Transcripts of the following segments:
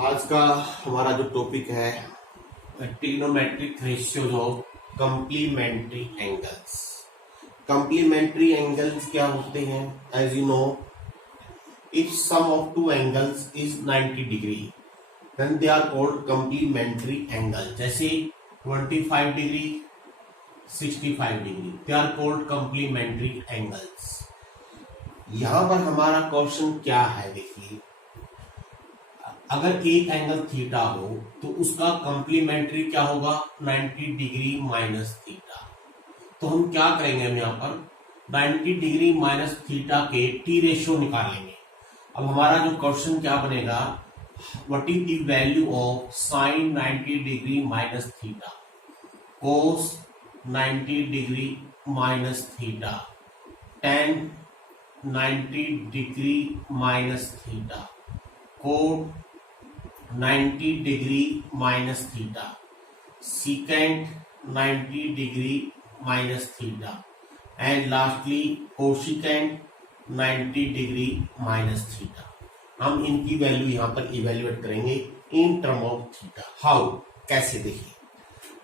आज का हमारा जो टॉपिक है trigonometric ratios of complementary angles. Complementary angles क्या होते हैं? As you know, if sum of two angles is 90 degree then they are called complementary angle. जैसे 25 degree, 65 degree, they are called complementary angles. यहां पर हमारा question क्या है, देखिए, अगर एक एंगल थीटा हो तो उसका कंप्लीमेंट्री क्या होगा? 90 डिग्री माइनस थीटा। तो हम क्या करेंगे, हम यहाँ पर 90 डिग्री माइनस थीटा के टी रेशियो निकालेंगे। अब हमारा जो क्वेश्चन क्या बनेगा, what is the value of sine 90 degree minus theta, cos 90 degree minus theta, tan 90 degree minus theta, cot 90 degree minus theta, secant 90 degree minus theta, and lastly cosecant 90 degree minus theta. हम इनकी value यहां पर evaluate करेंगे in term of theta. How, कैसे? देखिए,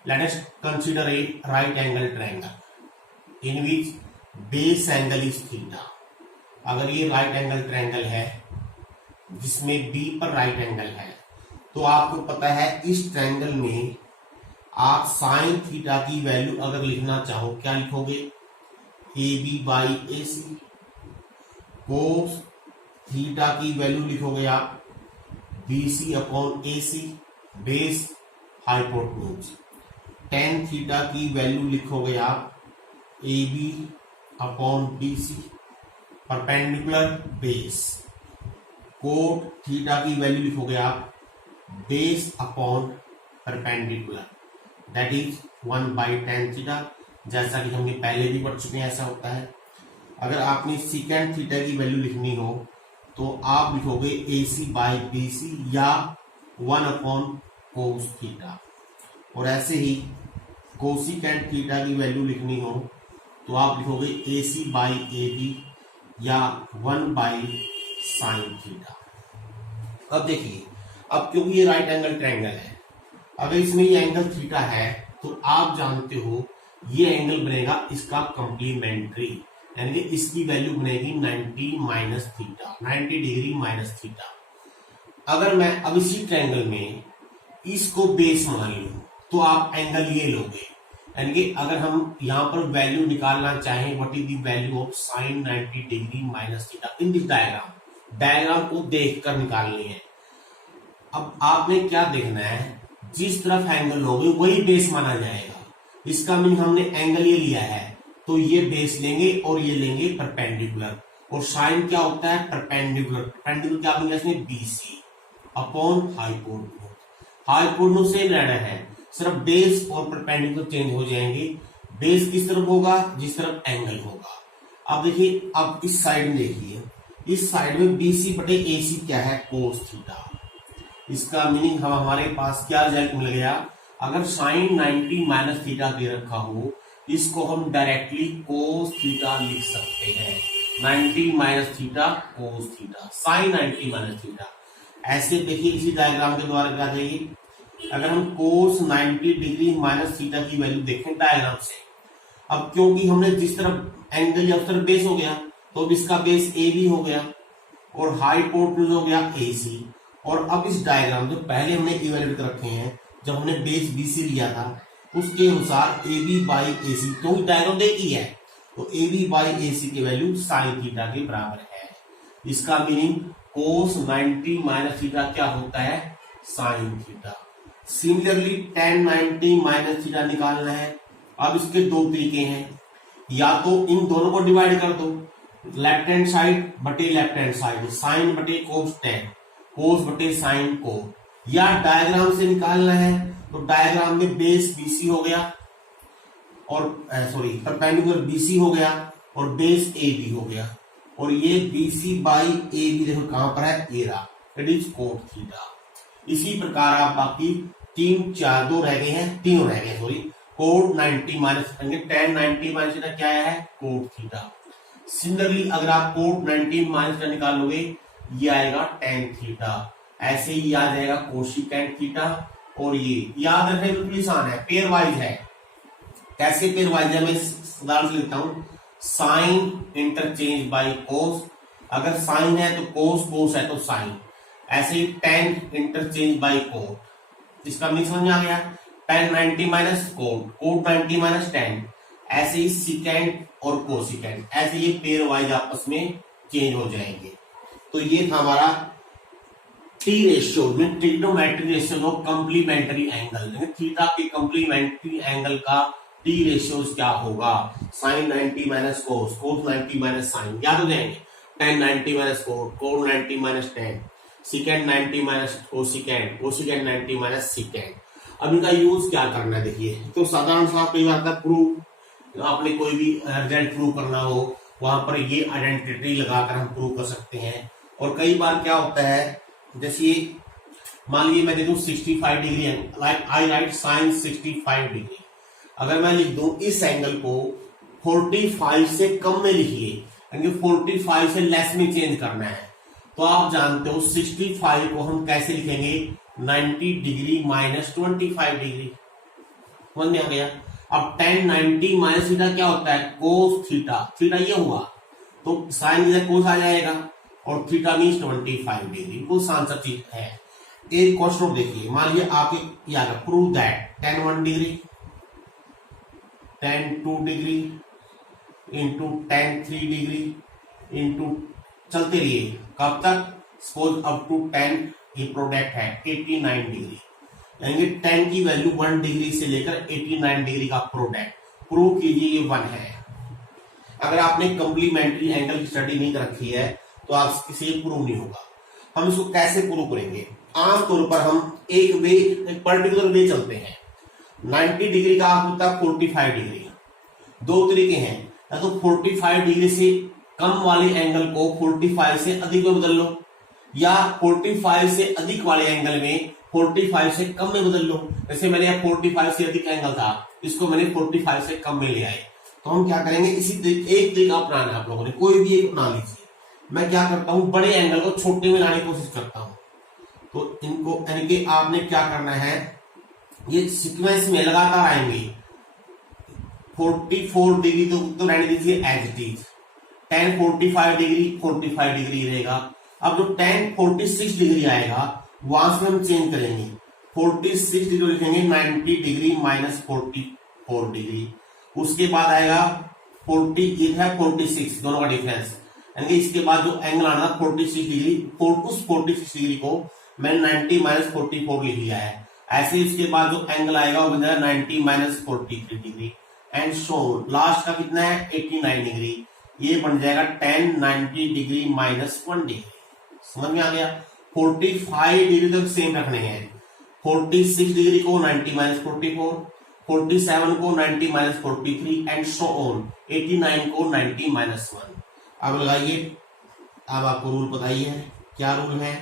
let us consider a right angle triangle in which base angle is theta. अगर ये right angle triangle है जिसमें बी पर राइट एंगल है, तो आपको पता है इस ट्रायंगल में आप साइन थीटा की वैल्यू अगर लिखना चाहो, क्या लिखोगे? A B by A C. Cos theta की वैल्यू लिखोगे आप B C upon A C, base hypotenuse. Tan theta की वैल्यू लिखोगे आप A B upon B C, perpendicular base. Cot theta की वैल्यू लिखोगे आप base upon perpendicular, that is 1/10 theta. जैसा कि हमने पहले भी पढ़ चुके हैं, ऐसा होता है। अगर आपने सीकेंट थीटा की वैल्यू लिखनी हो तो आप लिखोगे ए सी बाई बी सी या 1 अपॉन कोस थीटा। और ऐसे ही कोसिकेंट थीटा की वैल्यू लिखनी हो तो आप लिखोगे ए सी बाई ए बी या 1/साइन थीटा। अब देखिए, अब क्योंकि ये राइट एंगल ट्रायंगल है, अगर इसमें ये एंगल थीटा है तो आप जानते हो ये एंगल बनेगा इसका कंप्लीमेंट्री, यानी कि इसकी वैल्यू बनेगी 90 minus theta, 90 degree minus theta. अगर मैं अब इसी ट्रायंगल में इसको बेस मान लूं तो आप एंगल ये लोगे, यानी कि अगर हम यहां पर वैल्यू निकालना चाहें, what is the value of sine 90 degree minus theta in this diagram को देखकर निकालनी है। अब आपने क्या देखना है, जिस तरफ एंगल होगी वही बेस माना जाएगा। इसका मीन हमने एंगल ये लिया है तो ये बेस लेंगे और ये लेंगे परपेंडिकुलर। और साइन क्या होता है? परपेंडिकुलर। परपेंडिकुलर क्या बन गया इसमें? BC upon hypotenuse. Hypotenuse same रहना है, सिर्फ बेस और परपेंडिकुलर चेंज हो जाएंगे। बेस किस तरफ होगा? जिस तरफ एंगल होगा। अब देखिए, अब इस साइड में देखिए, इस साइड में बीसी बटे एसी क्या है? Cos theta. इसका मीनिंग हम हमारे पास क्या रिजल्ट मिल गया, अगर साइन 90 माइनस थीटा दे रखा हो, इसको हम डायरेक्टली कोस थीटा लिख सकते हैं। 90 minus theta cos theta, sine 90 minus theta. ऐसे देखिए, इसी डायग्राम के द्वारा क्या जाइए, अगर हम कोस 90 डिग्री माइनस थीटा की वैल्यू देखें डायग्राम से, अब क्योंकि हमने जिस तरफ एंगल या उस तरफ बेस हो गया तो अब इसका बेस ए बी हो गया और हाइपोटेन्यूज हो गया ए सी। और अब इस डायग्राम जो पहले हमने इवेल्युएट कर रखे हैं, जब हमने बेस बीसी लिया था उसके अनुसार ए बी बाई ए सी, क्योंकि डायग्राम देखी है तो ए बी बाई ए सी की वैल्यू साइन थीटा के बराबर है। इसका मीनिंग कोस 90 माइनस थीटा क्या होता है? Sine theta. Similarly ten 90 minus theta निकालना है। अब इसके दो तरीके हैं, या तो इन दोनों को डिवाइड कर दो, लेफ्ट हैंड साइड बटे लेफ्ट हैंड साइड, साइन बटे कोस टेन, कोस बटे साइन को, या डायग्राम से निकालना है तो डायग्राम में बेस बीसी हो गया और परपेंडिकुलर बीसी हो गया और बेस ए बी हो गया, और ये बीसी बाई ए बी देखो कहां पर है? एरा, इट इज कोट थीटा। इसी प्रकार आप बाकी तीनों रह गए cot 90 minus tan 90 minus theta क्या है? Cot theta. सिमिलरली अगर आप कोट 90 माइनस निकालोगे ये आएगा टेन थीटा। ऐसे ही आ जाएगा कोशिकेंट थीटा। और ये याद रखने बिल्कुल आसान है, पेयर वाइज है। कैसे पेयर वाइज है, मैं उदाहरण से लिखता हूं, साइन इंटरचेंज बाय कोस। अगर साइन है तो कोस, कोस है तो साइन। ऐसे ही टेन इंटरचेंज बाय कोट। इसका मीनिंग समझ में आ गया, tan 90 minus cot, cot 90 minus tan. ऐसे ही सिकेंड और कोसिकेंड, ऐसे ये पेयर वाइज आपस में चेंज हो जाएंगे। तो ये था हमारा टी रेशियो में trigonometric ratio of complementary angle. Theta के कंप्लीमेंट्री एंगल का टी रेशियो क्या होगा, sine 90 minus cos, cos 90 minus sine. याद हो जाएंगे, tan 90 minus cot, cot 90 minus tan, secant 90 minus cosecant, cosecant 90 minus secant. अब इनका यूज क्या करना है, देखिए तो साधारण सा कई बार प्रूव, आपने कोई भी रिजल्ट प्रूव करना हो वहां पर ये आइडेंटिटी लगाकर हम प्रूव कर सकते हैं। और कई बार क्या होता है, जैसे मान लीजिए मैं दे दूं 65 डिग्री एंगल, आई राइट साइन 65 डिग्री। अगर मैं लिख दूं इस एंगल को 45 से कम में लिखिए, क्योंकि 45 से लेस में चेंज करना है, तो आप जानते हो 65 को हम कैसे लिखेंगे, 90 डिग्री माइनस 25 डिग्री। समझ में आ गया। अब tan 90 माइनस थीटा क्या होता है, कोस थीटा। थीटा ये हुआ तो साइन इधर कोस आ जाएगा, और थीटा मीन्स 25 डिग्री। वो आंसर चीज है। एक क्वेश्चन देखिए, मान लीजिए आपके याद prove that tan 1 degree, tan 2 degree into tan 3 degree into, चलते रहिए कब तक, सपोज अप टू 10, ये प्रोडक्ट है 89 डिग्री, यानी 10 की वैल्यू 1 डिग्री से लेकर 89 डिग्री का प्रोडक्ट प्रूव कीजिए, ये 1 है। अगर आपने कंप्लीमेंट्री एंगल की स्टडी नहीं कर रखी है तो आप किसी प्रूव नहीं होगा। हम इसको कैसे प्रूव करेंगे, आमतौर पर हम एक पर्टिकुलर वे चलते हैं। 90 डिग्री का आप होता है 45 डिग्री। दो तरीके हैं, या तो 45 डिग्री से कम वाले एंगल को 45 से अधिक में बदल लो, या 45 से अधिक वाले एंगल में 45 से कम में बदल लो। जैसे मैंने 45 से अधिक एंगल था, इसको मैंने 45 से कम में ले आए। तो हम क्या करेंगे, इसी एक तरीका अपनाना है आप लोगों ने, कोई भी एक अपना लीजिए। मैं क्या करता हूं, बड़े एंगल को छोटे में लाने की कोशिश करता हूं। तो इनको यानी कि आपने क्या करना है, ये सीक्वेंस में लगातार आएंगे। 44 डिग्री तो रहने दीजिए as it is, tan 45 degree रहेगा। अब जो tan 46 डिग्री आएगा वहां से हम चेंज करेंगे, 46 डिग्री लिखेंगे 90 डिग्री माइनस 44 डिग्री। उसके बाद आएगा 46, दोनों का डिफरेंस, यानी इसके बाद जो एंगल आना 46 डिग्री, उस 46 डिग्री को मैंने 90 माइनस 44 लिख लिया है। ऐसे इसके बाद जो एंगल आएगा वो बन जाएगा 90 minus 43 degree, and so last का कितना है 89 डिग्री। ये बन जाएगा tan 90 डिग्री माइनस 1 डिग्री। समझ में आ गया। 45 डिग्री तक सेम रखने हैं, 46 डिग्री को 90 माइनस 44, 47 को 90 माइनस 43 एंड सो ऑन, 89 को 90 माइनस 1। अब लगाइए, अब आपको रूल बताइए क्या रूल है।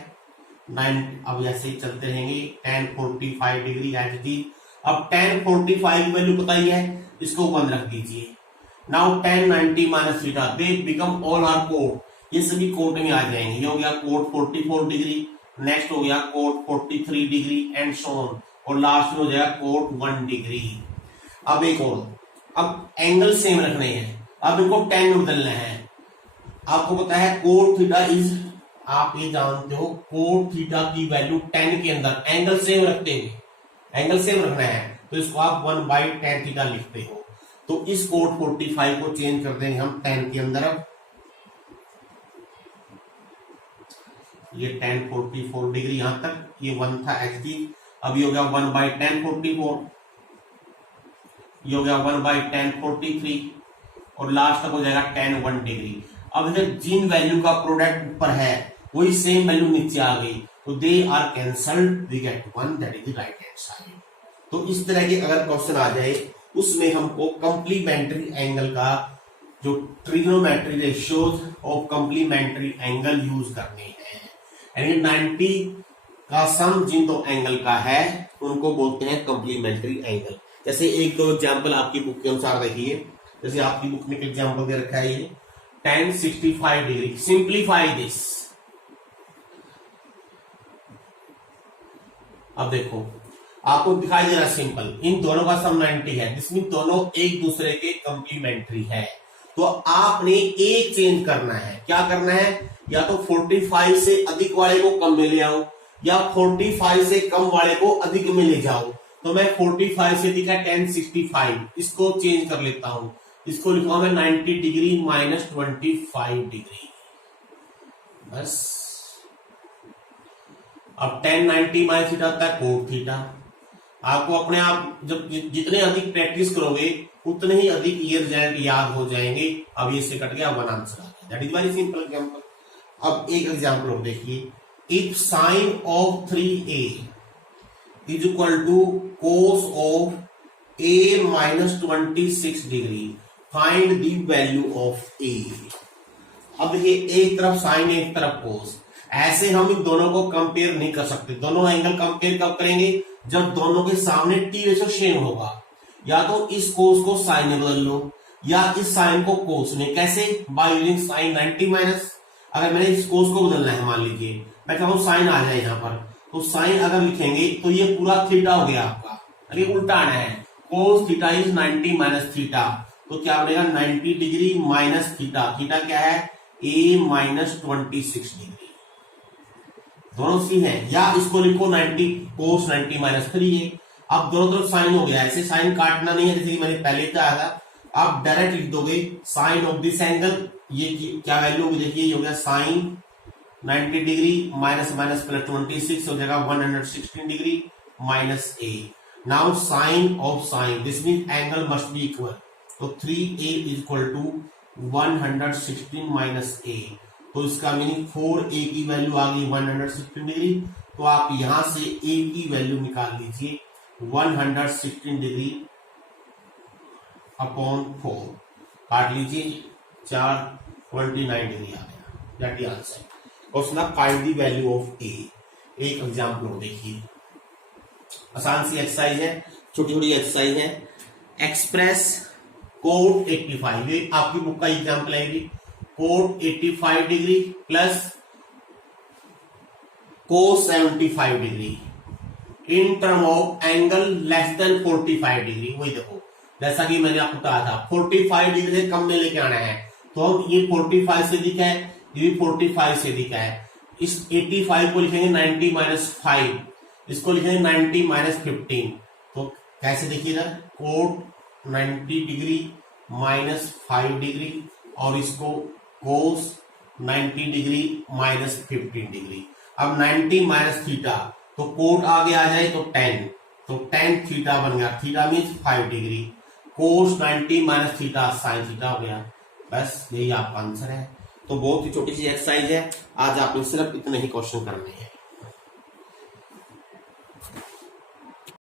9 अब ऐसे ही चलते रहेंगे, tan 45 डिग्री एज डी। अब tan 45 की वैल्यू बताई है, इसको 1 रख दीजिए। Now tan 90 minus theta, they become all are cot, ये सभी कोट में आ जाएंगे। ये हो गया कोट 44 डिग्री, नेक्स्ट हो गया cot 43 degree and so on, और लास्ट में हो जाएगा कोट 1 डिग्री। अब एक और, अब एंगल सेम रखने हैं, अब इनको 10 में बदलना है। आपको पता है कोट थीटा इज, आप ये जानते हो कोट थीटा की वैल्यू 10 के अंदर एंगल सेम रखते हुए, एंगल सेम रखना है तो इसको आप 1/tan थीटा लिखते हो। तो इस कोट 45 को चेंज कर देंगे हम 10 के अंदर। अब ये tan 44 डिग्री यहां तक, ये 1 था एचडी। अब ये हो गया 1/tan 44, ये हो गया 1/tan 43, और लास्ट तक हो जाएगा tan 1 डिग्री। अब इधर जिन वैल्यू का प्रोडक्ट ऊपर है वही सेम वैल्यू नीचे आ गई, तो they are cancelled, we get 1, that is the right hand side. तो इस तरह के अगर क्वेश्चन आ जाए उसमें हमको कंप्लीमेंट्री एंगल का जो trigonometry ratios of complementary angle use करने हैं, यानी 90 का सम जिन दो एंगल का है उनको बोलते हैं कंप्लीमेंट्री एंगल। जैसे एक दो एग्जांपल आपकी बुक के अनुसार देखिए, जैसे आपकी बुक में एग्जांपल दे रखा है ये tan 65 डिग्री। सिंप्लीफाई दिस, अब देखो आपको दिखाई दे रहा है सिंपल, इन दोनों का सम 90 है, जिसमें दोनों एक दूसरे के कंप्लीमेंट्री है। तो आपने एक चेंज करना है, क्या करना है, या तो 45 से अधिक वाले को कम में ले आओ या 45 से कम वाले को अधिक में ले जाओ। तो मैं 45 से अधिक है 1065, इसको चेंज कर लेता हूं, इसको लिखूंगा मैं 90 डिग्री माइनस 25 डिग्री, बस। अब 1090 माइनस थीटा होता है कोट थीटा। आपको अपने आप जब जितने अधिक प्रैक्टिस करोगे उतने ही अधिक ये रिजल्ट याद हो जाएंगे। अब ये से कट गया, वन आंसर आ गया। That is very simple example. अब एक एग्जांपल और देखिए, if sine of 3a is equal to cos of a minus 26 degree, find the value of a। अब देखिए एक तरफ साइन एक तरफ कोस, ऐसे हम इन दोनों को कंपेयर नहीं कर सकते। दोनों एंगल कंपेयर कब करेंगे, जब दोनों के सामने टी रेशो सेम होगा। या तो इस कोस को साइन में बदल लो या इस साइन को कोस में। कैसे, बाय यूजिंग साइन 90 माइनस। अगर मैंने इस कोस को बदलना है, मान लीजिए मैं कहूं साइन आ जाए यहाँ पर, तो साइन अगर लिखेंगे तो ये पूरा थीटा हो गया आपका, अरे उल्टा आना है, cos theta is 90 minus theta. तो क्या बनेगा 90 डिग्री माइनस थीटा, थीटा क्या है a माइनस 26 डिग्री, दोनों सी है। या इसको लिखो 90 कोस 90 माइनस 3a। अब दोनों तरफ साइन हो गया, ऐसे साइन काटना नहीं है जैसे कि मैंने पहले कहा था। आप डायरेक्ट लिख दोगे साइन ऑफ दिस एंगल, ये क्या वैल्यू होगी देखिए, ये हो गया sine 90 degree minus minus plus 26 हो जाएगा 116 degree minus a। Now sine of sine, this mean angle must be equal, तो 3a is equal to 116 minus a। तो इसका मीनिंग 4a की वैल्यू आ गई 116 डिग्री। तो आप यहां से a की वैल्यू निकाल लीजिए 116 डिग्री अपॉन 4, काट लीजिए 429 डिग्री आ गया। That is answer. क्वेश्चन है find the value of a। एक एग्जांपल और देखिए, आसान सी एक्सरसाइज है, छोटी छोटी एक्सरसाइज है। एक्सप्रेस कोट 85, ये आपकी बुक का एग्जांपल है। Cot 85 degree plus cos 75 degree in term of angle less than 45 degree. वही देखो, जैसा कि मैंने आपको कहा था 45 डिग्री से कम में लेके आना है। तो हम ये 45 से अधिक है, ये भी 45 से अधिक है। इस 85 को लिखेंगे 90 माइनस 5, इसको लिखेंगे 90 माइनस 15। तो कैसे देखिएगा, कोट 90 डिग्री माइनस 5 डिग्री और इसको कोस 90 डिग्री माइनस 15 डिग्री। अब 90 माइनस थीटा, तो कोट आगे आ जाए तो 10, तो 10 थीटा बन गया, थीटा मीन्स 5 डिग्री, कोस 90 माइनस थीटा साइन थीटा हो गया। बस यही आपका आंसर है। तो बहुत ही छोटी सी एक्सरसाइज है, आज आपने सिर्फ इतने ही क्वेश्चन करने हैं।